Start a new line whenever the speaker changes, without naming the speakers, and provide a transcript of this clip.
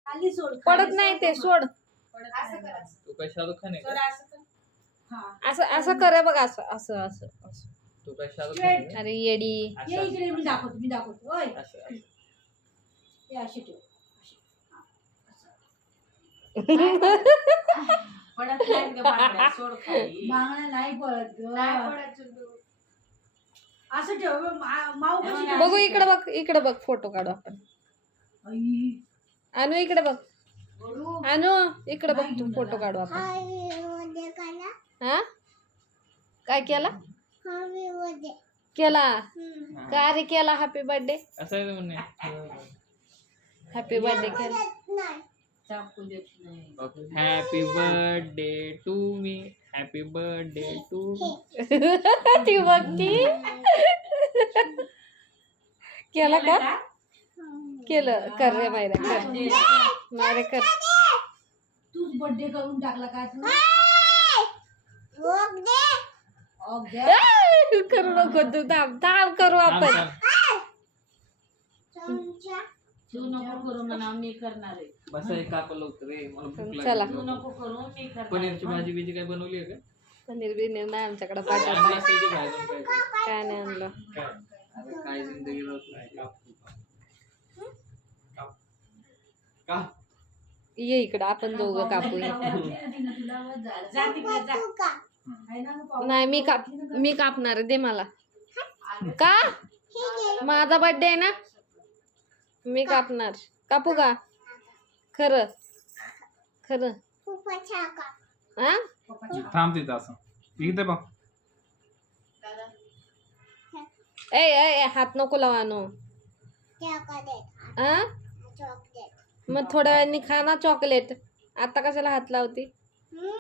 खाली सोड,
पडत नाही ते, सोड.
असं करा.
तू काय शाहरुख खान आहे
सोड,
का?
असं कर. हा.
असं असं करे बघ, असं असं असं असं.
तू काय शाहरुख खान आहे का?
अरे येडी.
ये इकडे, मी दाखवतो ओय.
असं असं.
हे अशी ठेव. अशी. हा, असं.
पडत नाही ग बांगड्या, सोड खाली.
बांगड्या नाही पडत ग.
नाही पडत चुंदू.
असं ठेव बघ, माऊ कशी
बघ,
बघू इकडे बघ, इकडे बघ, फोटो काढू आपण.
आई.
अनु इकडे बघ,
बोलू.
अनु इकडे बघ, तू फोटो काढू आपण. हा काय केला केला का रे केला? हॅपी बर्थडे,
असं आहे म्हणणे.
हॅपी बर्थडे केला.
चाकू देत नाही.
Happy birthday to me, happy birthday to
ती बघती केला का? केलं, कर रे मायरा, कर मायरा, कर.
तूच बर्थडे करून टाकला का तू? ओके.
ए, करू नको तू, थांब थांब, करू आपण.
तू नको करू म्हणा, मी करणार आहे.
बस एक कापलं होतं रे, मला भूक
चला.
लागली.
तू नको करू, मी करणार.
पनीरची भाजी बिजी काय बनवली आहे का?
पनीर बिनीर नाही आमच्याकडे,
आणलं
पाठवतो.
असेल की बाहेरून काय?
काय नाही आणलं.
काय? अरे काय जिंदगी राहत. का?
ये इकडं, आपण दोघं कापूया.
जा तिकडे जा.
नाही, मी कापणार आहे, दे मला. का? माझा बर्थडे आहे ना, मी कापणार. कापू का? खरं खरं हा?
थांब तिथं असं इथे बघ.
ए ए, हात नको लावा नो. हा? मग थोड्या वेळाने खा ना चॉकलेट. आता कशाला हात लावती?